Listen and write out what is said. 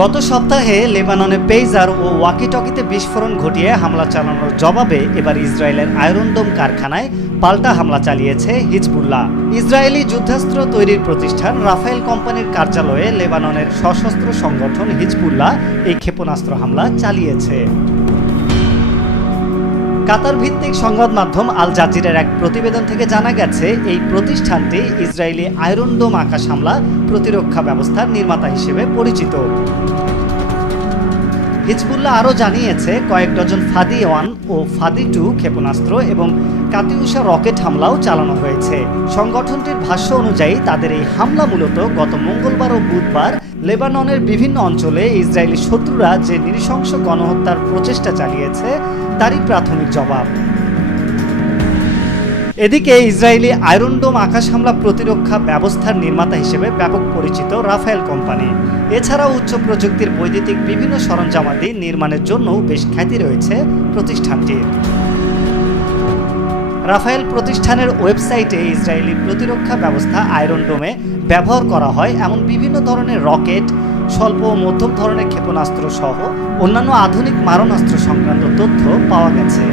গত সপ্তাহে লেবাননে পেইজার ও ওয়াকিটকিতে বিস্ফোরণ ঘটিয়ে হামলা চালানোর জবাবে এবার ইসরায়েলের আয়রন ডোম কারখানায় পাল্টা হামলা চালিয়েছে হিজবুল্লাহ। ইসরায়েলি যুদ্ধাস্ত্র তৈরির প্রতিষ্ঠান রাফায়েল কোম্পানির কার্যালয়ে লেবাননের সশস্ত্র সংগঠন হিজবুল্লাহ এই ক্ষেপণাস্ত্র হামলা চালিয়েছে। কাতার ভিত্তিক সংবাদ মাধ্যম আল জাজিরার এক প্রতিবেদন থেকে জানা গেছে, এই প্রতিষ্ঠানটি ইসরায়েলি আয়রন ডোম আকাশ হামলা প্রতিরক্ষা ব্যবস্থার নির্মাতা হিসেবে পরিচিত। হিজবুল্লাহ আরও জানিয়েছে, কয়েক ডজন ফাদি-1 ও ফাদি-2 ক্ষেপণাস্ত্র এবং কাতিউশা রকেট হামলাও চালানো হয়েছে। সংগঠনটির ভাষ্য অনুযায়ী তাদের এই হামলা মূলত গত মঙ্গলবার ও বুধবার লেবাননের বিভিন্ন অঞ্চলে ইসরায়েলি শত্রুরা যে নৃশংস গণহত্যার প্রচেষ্টা চালিয়েছে তারই প্রাথমিক জবাব। এদিকে ইসরায়েলি আয়রন ডোম আকাশ হামলা প্রতিরক্ষা ব্যবস্থার নির্মাতা হিসেবে ব্যাপক পরিচিত রাফায়েল কোম্পানি। এছাড়াও উচ্চ প্রযুক্তির বৈদ্যুতিক বিভিন্ন সরঞ্জামাদি নির্মাণের জন্যও বেশ খ্যাতি রয়েছে প্রতিষ্ঠানটির। রাফায়েল প্রতিষ্ঠানের ওয়েবসাইটে ইসরায়েলি প্রতিরক্ষা ব্যবস্থা আয়রন ডোমে ব্যবহার করা হয় এমন বিভিন্ন ধরনের রকেট, স্বল্প ও মধ্যম ধরনের ক্ষেপণাস্ত্র সহ অন্যান্য আধুনিক মারণাস্ত্র সংক্রান্ত তথ্য পাওয়া গেছে।